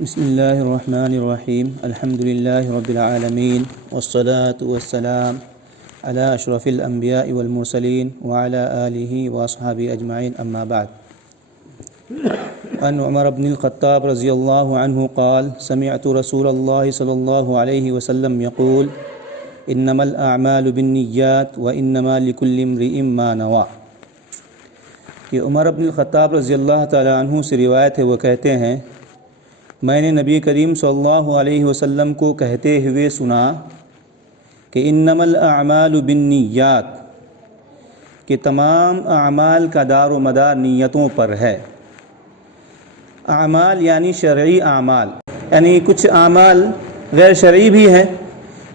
بسم اللہ الرحمن الرحیم الحمد للہ رب العالمین والصلاة والسلام علی اشرف الانبیاء والمرسلین وعلی آلہ واصحابہ اجمعین اما بعد. عن عمر بن الخطاب رضی اللہ عنہ قال سمعت رسول اللہ صلی اللہ علیہ وسلم یقول انما الاعمال بالنیات وانما لکل امرئ ما نوى. کہ عمر بن الخطاب رضی اللہ تعالی عنہ سے روایت ہے، وہ کہتے ہیں میں نے نبی کریم صلی اللہ علیہ وسلم کو کہتے ہوئے سنا کہ انما الاعمال بالنیات، کہ تمام اعمال کا دار و مدار نیتوں پر ہے. اعمال یعنی شرعی اعمال، یعنی کچھ اعمال غیر شرعی بھی ہیں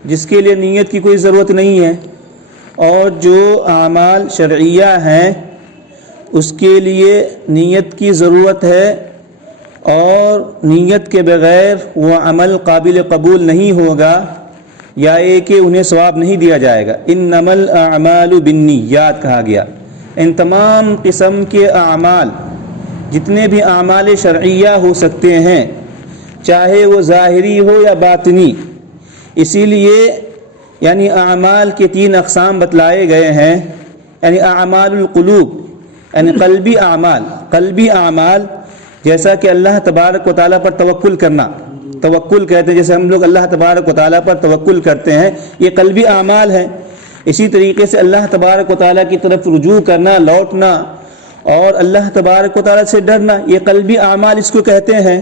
جس کے لیے نیت کی کوئی ضرورت نہیں ہے، اور جو اعمال شرعیہ ہیں اس کے لیے نیت کی ضرورت ہے، اور نیت کے بغیر وہ عمل قابل قبول نہیں ہوگا، یا کہ انہیں ثواب نہیں دیا جائے گا. انما الاعمال بالنیات کہا گیا. ان تمام قسم کے اعمال، جتنے بھی اعمال شرعیہ ہو سکتے ہیں، چاہے وہ ظاہری ہو یا باطنی، اسی لیے یعنی اعمال کے 3 اقسام بتلائے گئے ہیں. یعنی اعمال القلوب، یعنی قلبی اعمال جیسا کہ اللہ تبارک و تعالیٰ پر توکل کرنا، توکل کہتے ہیں، جیسے ہم لوگ اللہ تبارک و تعالیٰ پر توکل کرتے ہیں، یہ قلبی اعمال ہیں. اسی طریقے سے اللہ تبارک و تعالیٰ کی طرف رجوع کرنا، لوٹنا، اور اللہ تبارک و تعالیٰ سے ڈرنا، یہ قلبی اعمال اس کو کہتے ہیں.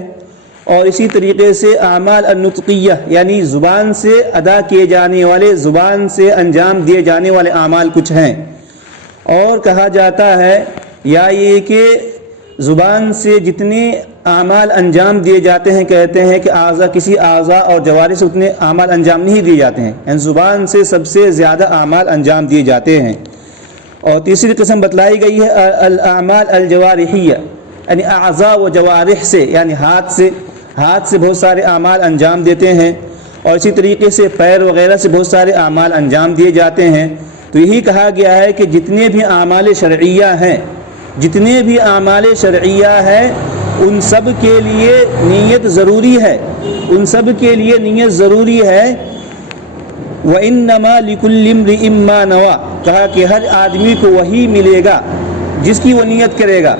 اور اسی طریقے سے اعمال النطقیہ، یعنی زبان سے ادا کیے جانے والے، زبان سے انجام دیے جانے والے اعمال کچھ ہیں. اور کہا جاتا ہے یا یہ کہ زبان سے جتنے اعمال انجام دیے جاتے ہیں، کہتے ہیں کہ کسی اعضاء اور جوارح سے اتنے اعمال انجام نہیں دیے جاتے ہیں، یعنی زبان سے سب سے زیادہ اعمال انجام دیے جاتے ہیں. اور تیسری قسم بتلائی گئی ہے الاعمال الجوارحیہ، یعنی اعضاء و جوارح سے، یعنی ہاتھ سے بہت سارے اعمال انجام دیتے ہیں، اور اسی طریقے سے پیر وغیرہ سے بہت سارے اعمال انجام دیے جاتے ہیں. تو یہی کہا گیا ہے کہ جتنے بھی اعمال شرعیہ ہیں، ان سب کے لیے نیت ضروری ہے، وَإِنَّمَا لِكُلِّ امْرِئٍ مَّا نَوَى. کہا کہ ہر آدمی کو وہی ملے گا جس کی وہ نیت کرے گا.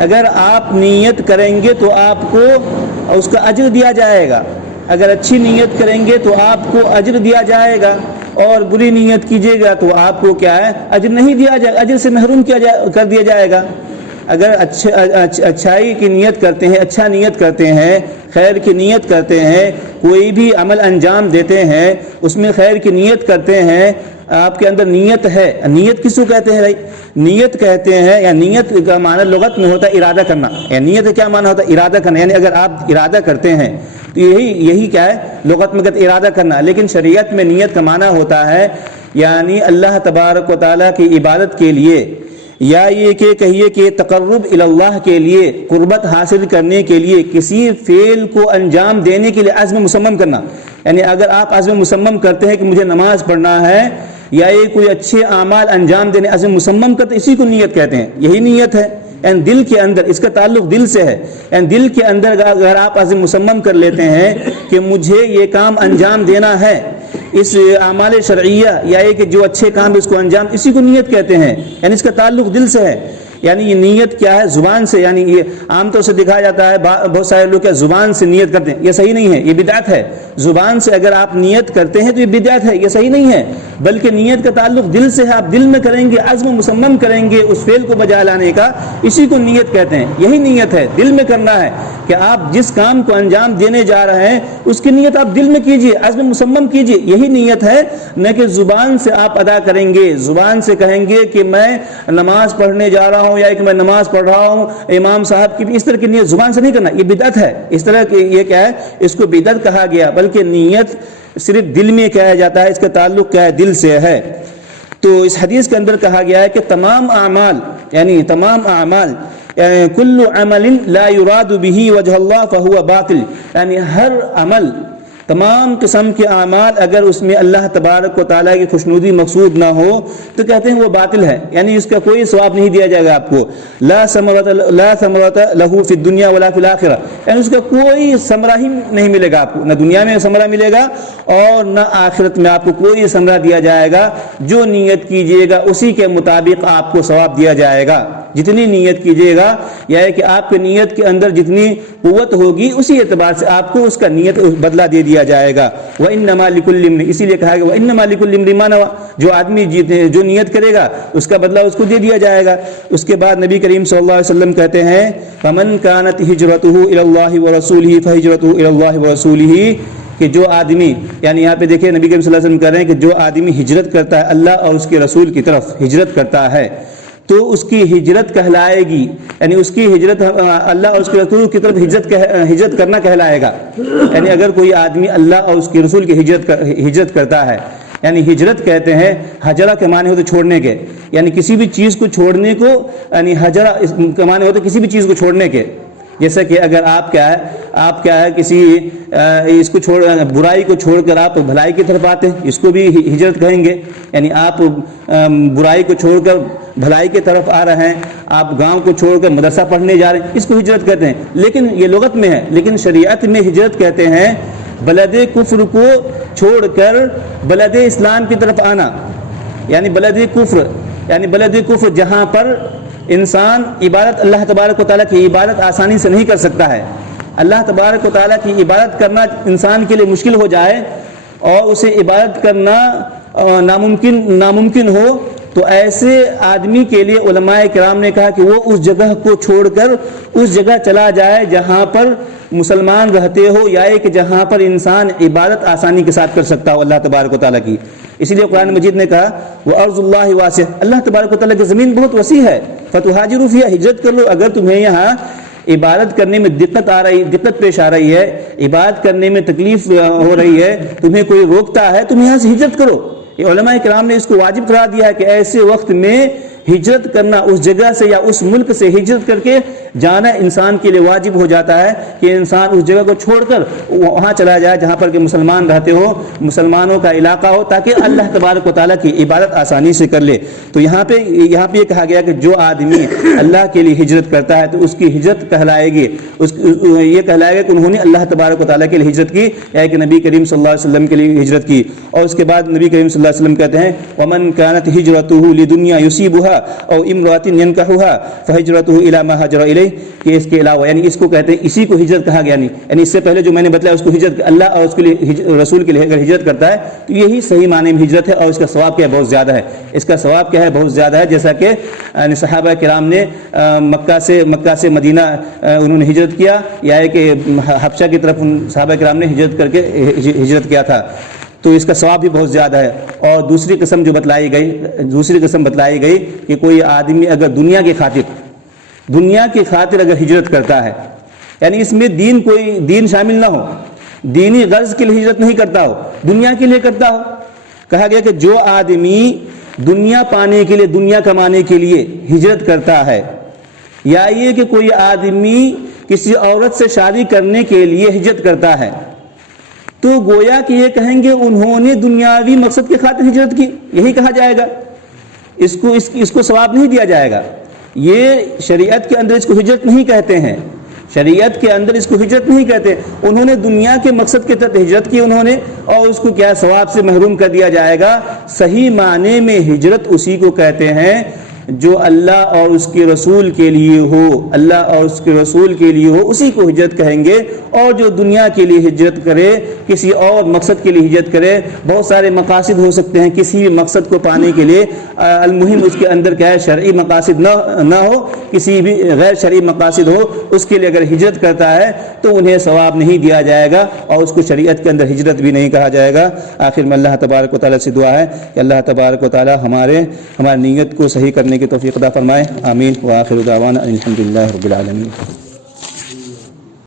اگر آپ نیت کریں گے تو آپ کو اس کا اجر دیا جائے گا. اگر اچھی نیت کریں گے تو آپ کو اجر دیا جائے گا، اور بری نیت کیجیے گا تو آپ کو کیا ہے، اجر نہیں دیا جائے گا، اجر سے محروم کر دیا جائے گا. اگر اچھائی کی نیت کرتے ہیں، اچھا نیت کرتے ہیں، خیر کی نیت کرتے ہیں، کوئی بھی عمل انجام دیتے ہیں اس میں خیر کی نیت کرتے ہیں، آپ کے اندر نیت ہے. نیت کس کو کہتے ہیں بھائی؟ نیت کہتے ہیں، یا نیت کا معنی لغت میں ہوتا ہے ارادہ کرنا. نیت کا کیا معنی ہوتا ہے؟ ارادہ کرنا. یعنی اگر آپ ارادہ کرتے ہیں تو یہی کیا ہے، لغت میں کہتے ارادہ کرنا. لیکن شریعت میں نیت کا معنی ہوتا ہے یعنی اللہ تبارک و تعالیٰ کی عبادت کے لیے، یا یہ کہ کہیے کہ تقرب الی اللہ کے لیے، قربت حاصل کرنے کے لیے، کسی فعل کو انجام دینے کے لیے عزم مصمم کرنا. یعنی اگر آپ عزم مصمم کرتے ہیں کہ مجھے نماز پڑھنا ہے، یا یہ کوئی اچھے اعمال انجام دینے عزم مصمم کرتے، اسی کو نیت کہتے ہیں. یہی نیت ہے، یعنی دل کے اندر، اس کا تعلق دل سے ہے. یعنی دل کے اندر اگر آپ عزم مصمم کر لیتے ہیں کہ مجھے یہ کام انجام دینا ہے، اس اعمال شرعیہ، یا یہ کہ جو اچھے کام اس کو انجام، اسی کو نیت کہتے ہیں. یعنی اس کا تعلق دل سے ہے. یعنی یہ نیت کیا ہے؟ زبان سے. یعنی یہ عام طور سے دکھایا جاتا ہے بہت سارے لوگ کیا زبان سے نیت کرتے ہیں، یہ صحیح نہیں ہے، یہ بدعت ہے. زبان سے اگر آپ نیت کرتے ہیں تو یہ بدعت ہے، یہ صحیح نہیں ہے. بلکہ نیت کا تعلق دل سے ہے. آپ دل میں کریں گے، عزم مصمم کریں گے اس فعل کو بجا لانے کا، اسی کو نیت کہتے ہیں. یہی نیت ہے، دل میں کرنا ہے کہ آپ جس کام کو انجام دینے جا رہے ہیں اس کی نیت آپ دل میں کیجئے، عزم مصمم کیجئے. یہی نیت ہے، نہ کہ زبان سے آپ ادا کریں گے. زبان سے کہیں گے کہ میں نماز پڑھنے جا رہا ہوں، یا کہ میں نماز پڑھ رہا ہوں، امام صاحب کی، اس طرح کی نیت زبان سے نہیں کرنا، یہ بدعت ہے. اس طرح کی یہ کیا ہے، اس کو بدعت کہا گیا. بلکہ نیت صرف دل میں کہا جاتا ہے، اس کا تعلق کیا ہے، دل سے ہے. تو اس حدیث کے اندر کہا گیا ہے کہ تمام اعمال، یعنی کل عمل لا يراد به وجه الله فهو باطل. یعنی ہر عمل تمام قسم کے اعمال اگر اس میں اللہ تبارک و تعالیٰ کی خوشنودی مقصود نہ ہو تو کہتے ہیں وہ باطل ہے، یعنی اس کا کوئی ثواب نہیں دیا جائے گا آپ کو. لا ثمرۃ لہ فی الدنیا ولا فی الآخرہ، یعنی اس کا کوئی ثمرہ ہی نہیں ملے گا آپ کو، نہ دنیا میں ثمرہ ملے گا اور نہ آخرت میں آپ کو کوئی ثمرہ دیا جائے گا. جو نیت کیجیے گا اسی کے مطابق آپ کو ثواب دیا جائے گا. جتنی نیت کیجیے گا یا کہ آپ کی نیت کے اندر جتنی قوت ہوگی اسی اعتبار سے آپ کو اس کا نیت بدلہ دے دیا جائے گا. وَإِنَّمَا لِكُلِّ امْرِئٍ، اسی لیے کہا گیا وَإِنَّمَا لِكُلِّ امْرِئٍ مَا نَوَىٰ، جو آدمی جو نیت کرے گا اس کا بدلہ اس کو دے دیا جائے گا. اس کے بعد نبی کریم صلی اللہ علیہ وسلم کہتے ہیں فَمَنْ كَانَتْ هِجْرَتُهُ إِلَى اللَّهِ وَرَسُولِهِ فَهِجْرَتُهُ إِلَى اللَّهِ وَرَسُولِهِ، کہ جو آدمی، یعنی یہاں پہ دیکھیں نبی کریم صلی اللہ علیہ وسلم کہہ رہے ہیں کہ جو آدمی ہجرت کرتا ہے اللہ اور اس کے رسول کی طرف ہجرت کرتا ہے تو اس کی ہجرت کہلائے گی، یعنی اس کی ہجرت اللہ اور اس کے رسول کی طرف ہجرت کرنا کہلائے گا. یعنی اگر کوئی آدمی اللہ اور اس کے رسول کی ہجرت کرتا ہے، یعنی ہجرت کہتے ہیں حجرہ کے معنی ہوتے چھوڑنے کے، یعنی کسی بھی چیز کو چھوڑنے کو، یعنی حجرہ کے معنی ہوتے کسی بھی چیز کو چھوڑنے کے. جیسا کہ اگر آپ کیا ہے کسی اس کو برائی کو چھوڑ کر آپ بھلائی کی طرف آتے ہیں، اس کو بھی ہجرت کہیں گے. یعنی آپ برائی کو چھوڑ کر بھلائی کی طرف آ رہے ہیں، آپ گاؤں کو چھوڑ کر مدرسہ پڑھنے جا رہے ہیں، اس کو ہجرت کہتے ہیں. لیکن یہ لغت میں ہے، لیکن شریعت میں ہجرت کہتے ہیں بلد کفر کو چھوڑ کر بلد اسلام کی طرف آنا. یعنی بلد کفر جہاں پر انسان عبادت اللہ تبارک و تعالیٰ کی عبادت آسانی سے نہیں کر سکتا ہے، اللہ تبارک و تعالیٰ کی عبادت کرنا انسان کے لیے مشکل ہو جائے اور اسے عبادت کرنا ناممکن ہو، تو ایسے آدمی کے لیے علماء کرام نے کہا کہ وہ اس جگہ کو چھوڑ کر اس جگہ چلا جائے جہاں پر مسلمان رہتے ہو، یا کہ جہاں پر انسان عبادت آسانی کے ساتھ کر سکتا ہو اللہ تبارک و تعالیٰ کی. اسی لیے قرآن مجید نے کہا وَأَرْضُ اللَّهِ وَاسِعَةٌ، اللہ تبارک و تعالیٰ کی زمین بہت وسیع ہے، فَتُهَاجِرُوا فِيهَا، ہجرت کر لو. اگر تمہیں یہاں عبادت کرنے میں دقت پیش آ رہی ہے، عبادت کرنے میں تکلیف ہو رہی ہے، تمہیں کوئی روکتا ہے، تم یہاں سے ہجرت کرو. یہ علماء کرام نے اس کو واجب قرار دیا ہے کہ ایسے وقت میں ہجرت کرنا، اس جگہ سے یا اس ملک سے ہجرت کر کے جانا انسان کے لیے واجب ہو جاتا ہے کہ انسان اس جگہ کو چھوڑ کر وہاں چلا جائے جہاں پر کہ مسلمان رہتے ہو، مسلمانوں کا علاقہ ہو، تاکہ اللہ تبارک و تعالیٰ کی عبادت آسانی سے کر لے. تو یہاں پہ یہ کہا گیا کہ جو آدمی اللہ کے لیے ہجرت کرتا ہے تو اس کی ہجرت کہلائے گی، یہ کہلائے گا کہ انہوں نے اللہ تبارک و تعالیٰ کے لیے ہجرت کی، یا کہ نبی کریم صلی اللہ علیہ وسلم کے لیے ہجرت کی. اور اس کے بعد نبی کریم صلی اللہ علیہ وسلم کہتے ہیں وَمَنْ كَانَتْ هِجْرَتُهُ لِدُنْيَا يُصِيبُهَا أَوْ امْرَأَةٍ يَنْكَحُهَا فَهِجْرَتُهُ إِلَى مَا هَاجَرَ إِلَيْهِ، کہ اس کے علاوہ، یعنی اس کو کہتے ہیں اسی کو ہجرت کہا گیا. یعنی اس سے پہلے جو میں نے بتلایا اس کو ہجرت اللہ اور اس کے لیے رسول کے لیے اگر ہجرت کرتا ہے تو یہی صحیح معنی میں ہجرت ہے. اور اس کا ثواب کیا ہے؟ بہت زیادہ ہے. اس کا ثواب کیا ہے؟ بہت زیادہ ہے. جیسا کہ صحابہ کرام نے مکہ سے مدینہ انہوں نے ہجرت کیا، یا کہ حبشہ کی طرف صحابہ کرام نے ہجرت کیا تھا، تو اس کا ثواب بھی بہت زیادہ ہے. اور دوسری قسم بتلائی گئی کہ کوئی آدمی اگر دنیا کی خاطر اگر ہجرت کرتا ہے، یعنی اس میں دین شامل نہ ہو، دینی غرض کے لیے ہجرت نہیں کرتا ہو، دنیا کے لیے کرتا ہو. کہا گیا کہ جو آدمی دنیا پانے کے لیے، دنیا کمانے کے لیے ہجرت کرتا ہے، یا یہ کہ کوئی آدمی کسی عورت سے شادی کرنے کے لیے ہجرت کرتا ہے، تو گویا کہ یہ کہیں گے انہوں نے دنیاوی مقصد کی خاطر ہجرت کی، یہی کہا جائے گا. اس کو ثواب نہیں دیا جائے گا. یہ شریعت کے اندر اس کو ہجرت نہیں کہتے ہیں، شریعت کے اندر اس کو ہجرت نہیں کہتے. انہوں نے دنیا کے مقصد کے تحت ہجرت کی انہوں نے، اور اس کو کیا ثواب سے محروم کر دیا جائے گا. صحیح معنی میں ہجرت اسی کو کہتے ہیں جو اللہ اور اس کے رسول کے لیے ہو، اللہ اور اس کے رسول کے لیے ہو، اسی کو ہجرت کہیں گے. اور جو دنیا کے لیے ہجرت کرے، کسی اور مقصد کے لیے ہجرت کرے، بہت سارے مقاصد ہو سکتے ہیں، کسی بھی مقصد کو پانے کے لیے المہم اس کے اندر کیا ہے، شرعی مقاصد نہ ہو، کسی بھی غیر شرعی مقاصد ہو، اس کے لیے اگر ہجرت کرتا ہے تو انہیں ثواب نہیں دیا جائے گا، اور اس کو شریعت کے اندر ہجرت بھی نہیں کہا جائے گا. آخر میں اللہ تبارک و تعالیٰ سے دعا ہے کہ اللہ تبارک و تعالیٰ ہماری نیت کو صحیح کرنے کی توفیق عطا فرمائے. آمین. وآخر دعوانا الحمدللہ رب العالمین.